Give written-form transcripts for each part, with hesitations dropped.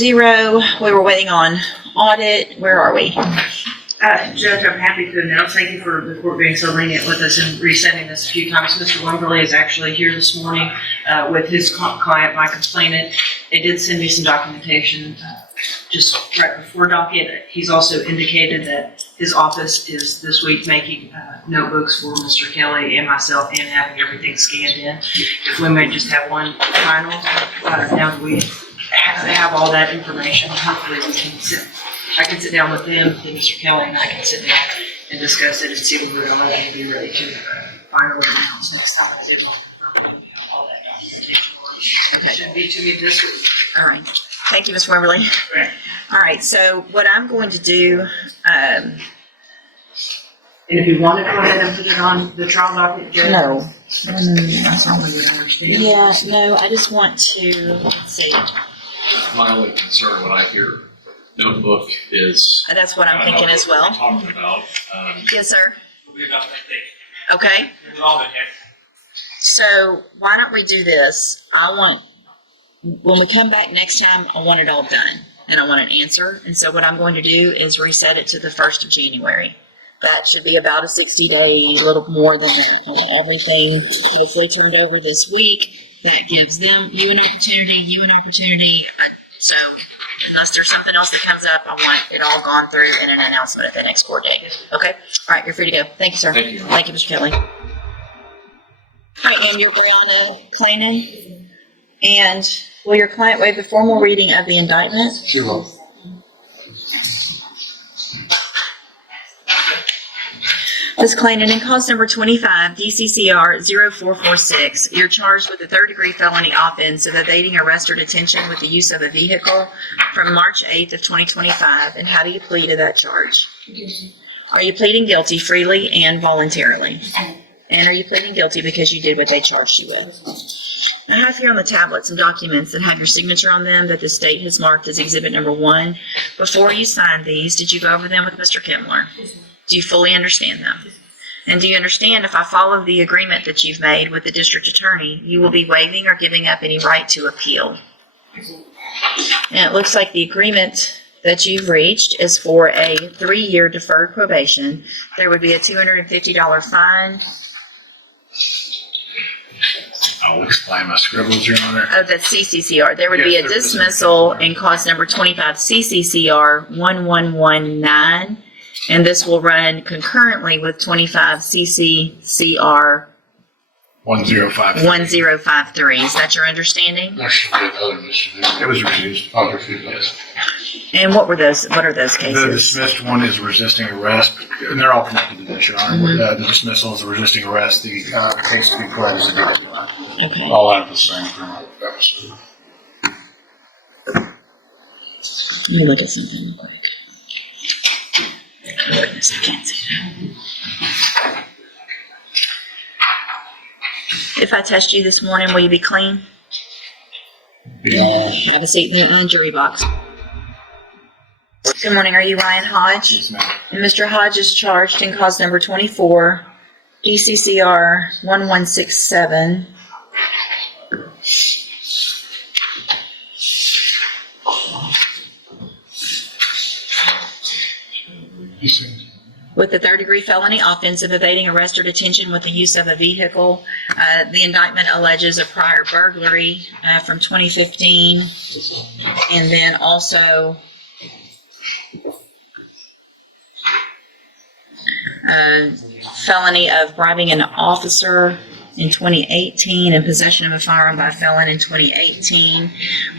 5-0. We were waiting on audit. Where are we? Judge, I'm happy to announce, thank you for the court being so lenient with us and resetting this a few times. Mr. Wimberly is actually here this morning with his client, my complainant. They did send me some documentation just right before docket. He's also indicated that his office is this week making notebooks for Mr. Kelly and myself and having everything scanned in. If we may just have one final, now that we have all that information, hopefully we can I can sit down with them, Mr. Kelly, and I can sit down and discuss it and see when we're going to be ready to finally announce next time. I did want to confirm all that documentation. Okay. Should be to me this week. All right. Thank you, Ms. Wimberly. Right. All right. So what I'm going to do, And if you want to go ahead and put it on the trial docket, Judge. no. That's all we would understand. Yeah, no, I just want to, let's see. My only concern when I hear notebook is. That's what I'm thinking as well. Talking about, Yes, sir. We'll be about that thing. Okay. We've all been here. So why don't we do this? When we come back next time, I want it all done and I want an answer. And so what I'm going to do is reset it to the 1st of January. That should be about a 60-day, a little more than that. I want everything hopefully turned over this week. That gives you an opportunity. So unless there's something else that comes up, I want it all gone through in an announcement at the next court date. Okay? All right, you're free to go. Thank you, sir. Thank you. Thank you, Mr. Kelly. All right, ma'am, you're Brianna Clanan. And will your client waive the formal reading of the indictment? She will. Ms. Clanan, in cause number 25, DCCR 0446, you're charged with a third-degree felony offense of evading arrest or detention with the use of a vehicle from March 8th of 2025. And how do you plead to that charge? Are you pleading guilty freely and voluntarily? And are you pleading guilty because you did what they charged you with? I have here on the tablet some documents that have your signature on them that the state has marked as exhibit number 1. Before you signed these, did you go over them with Mr. Kimler? Do you fully understand them? And do you understand if I follow the agreement that you've made with the district attorney, you will be waiving or giving up any right to appeal? And it looks like the agreement that you've reached is for a 3-year deferred probation. There would be a $250 fine. I'll explain my scribbles, Your Honor. Oh, that's CCCR. There would be a Yes, there is. dismissal in cause number 25 CCCR 1119. And this will run concurrently with 25 CCCR 1053. 1053. Is that your understanding? There should be another misdemeanor. It was refused. I'll refuse those. And what are those The cases? dismissed one is resisting arrest, and they're all connected to this, Your Honor. The dismissal is a resisting arrest. The case to be tried is a guilty one. Okay. All out of the same criminal episode. Let me look at something real quick. Oh, goodness, I can't see that. If I test you this morning, will you be clean? Yeah. Have a seat in the jury box. Good morning. Are you Ryan Hodge? Yes, ma'am. And Mr. Hodge is charged in cause number 24, DCCR 1167. With the third-degree felony offense of evading arrest or detention with the use of a vehicle. The indictment alleges a prior burglary from 2015, and then also felony of bribing an officer in 2018 and possession of a firearm by a felon in 2018.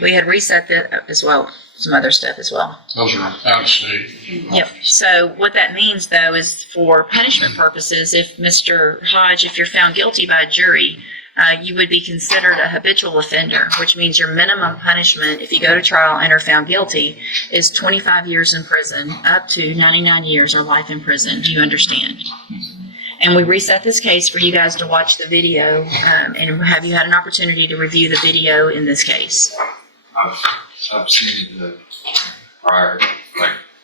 We had reset that as well, some other stuff as well. Those are out of state. Yep. So what that means, though, is for punishment purposes, if Mr. Hodge, if you're found guilty by a jury, you would be considered a habitual offender, which means your minimum punishment, if you go to trial and are found guilty, is 25 years in prison, up to 99 years or life in prison. Do you understand? And we reset this case for you guys to watch the video, and have you had an opportunity to review the video in this case? I've seen the prior,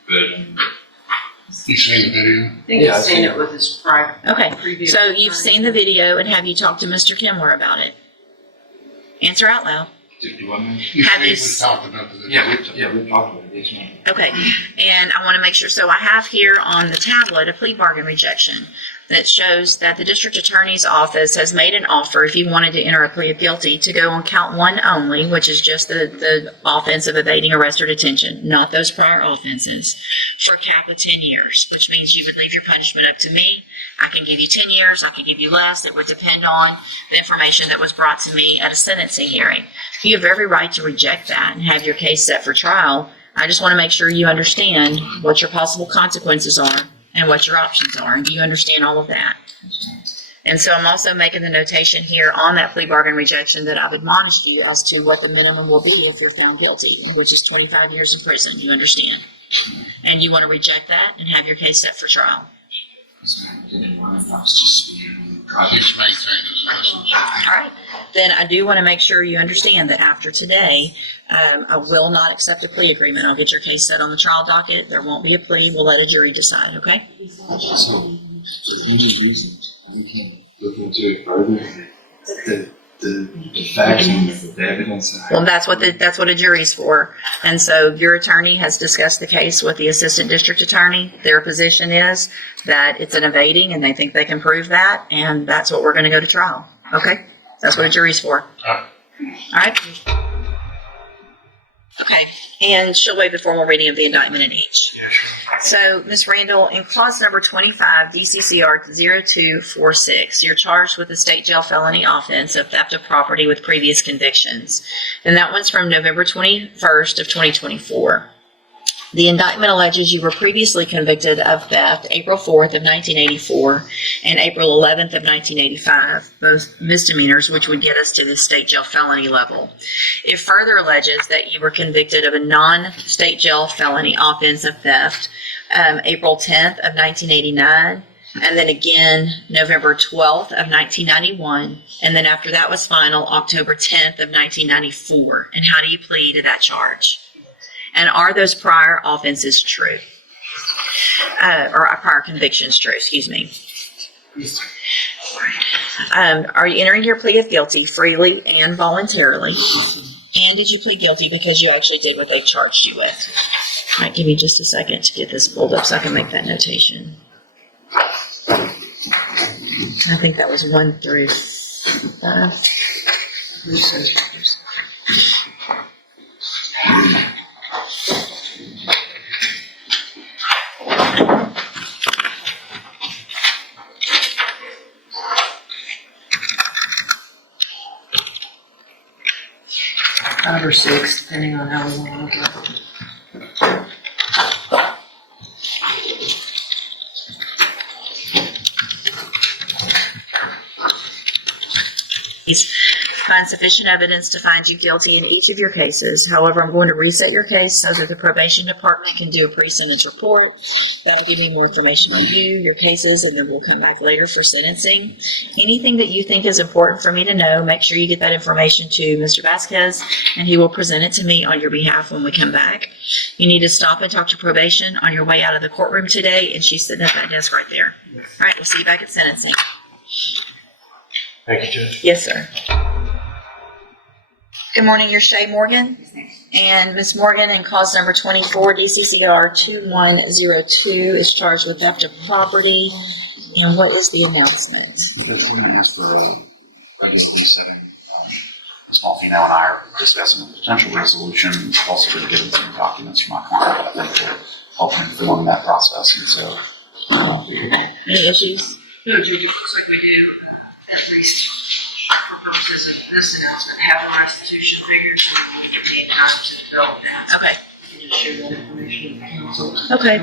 version. You seen the video? I think he's seen it with his prior. Okay, Previous so you've seen the video, and have you talked to Mr. Kimler about it? Answer out loud. Do what, ma'am? Have We these- talked about this. We've talked about it, yes, ma'am. Okay, and I want to make sure, so I have here on the tablet a plea bargain rejection that shows that the district attorney's office has made an offer, if you wanted to enter a plea of guilty, to go on count one only, which is just the offense of evading arrest or detention, not those prior offenses, for a cap of 10 years, which means you would leave your punishment up to me. I can give you 10 years, I can give you less. It would depend on the information that was brought to me at a sentencing hearing. You have every right to reject that and have your case set for trial. I just want to make sure you understand what your possible consequences are and what your options are. And do you understand all of that? And so I'm also making the notation here on that plea bargain rejection that I've admonished you as to what the minimum will be if you're found guilty, which is 25 years in prison. You understand? And you want to reject that and have your case set for trial. Just maintain His innocence. All right. Then I do want to make sure you understand that after today, I will not accept a plea agreement. I'll get your case set on the trial docket. There won't be a plea. We'll let a jury decide, okay? So, for any reason, we can't look into it further. The facts and the evidence. Well, that's what a jury's for. And so your attorney has discussed the case with the assistant district attorney. Their position is that it's an evading and they think they can prove that. And that's what we're going to go to trial. Okay? That's what a jury's for. All right? Okay. And she'll waive the formal reading of the indictment in each. Yes, sir. So, Ms. Randall, in clause number 25, DCCR 0246, you're charged with a state jail felony offense of theft of property with previous convictions. And that one's from November 21st of 2024. The indictment alleges you were previously convicted of theft April 4th of 1984 and April 11th of 1985, both misdemeanors, which would get us to the state jail felony level. It further alleges that you were convicted of a non-state jail felony offense of theft April 10th of 1989, and then again November 12th of 1991, and then after that was final, October 10th of 1994. And how do you plead to that charge? And are those prior offenses true? Or prior convictions true, excuse me. Are you entering your plea of guilty freely and voluntarily? And did you plead guilty because you actually did what they charged you with? All right, give me just a second to get this pulled up so I can make that notation. I think that was 1 through 5. Five or six, depending on how we want to look at it. Find sufficient evidence to find you guilty in each of your cases. However, I'm going to reset your case so that the probation department can do a pre-sentence report. That'll give me more information on you, your cases, and then we'll come back later for sentencing. Anything that you think is important for me to know, make sure you get that information to Mr. Vasquez, and he will present it to me on your behalf when we come back. You need to stop and talk to probation on your way out of the courtroom today, and she's sitting at that desk right there. All right, we'll see you back at sentencing. Thank you, Judge. Yes, sir. Good morning, you're Shay Morgan. And Ms. Morgan, in cause number 24, DCCR 2102, is charged with theft of property. And what is the announcement? We're going to ask for a regular setting. A small female and I are discussing a potential resolution. Also going to get some documents from my client that I think will help inform that process. And so, Any issues? Looks like we do, at least for purposes of this announcement, have a restitution figure, so we would need time to develop that. Okay. We can share that information with council. Okay.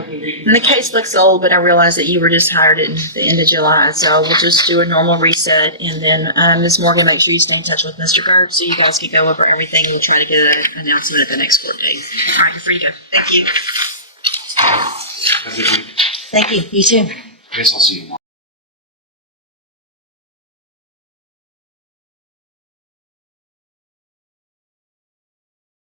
And the case looks old, but I realize that you were just hired at the end of July. So we'll just do a normal reset. And then Ms. Morgan, make sure you stay in touch with Mr. Gert so you guys can go over everything. We'll try to get an announcement at the next court date. All right, you're free to go. Thank you. have a good week. Thank you. You too. I guess I'll see you tomorrow.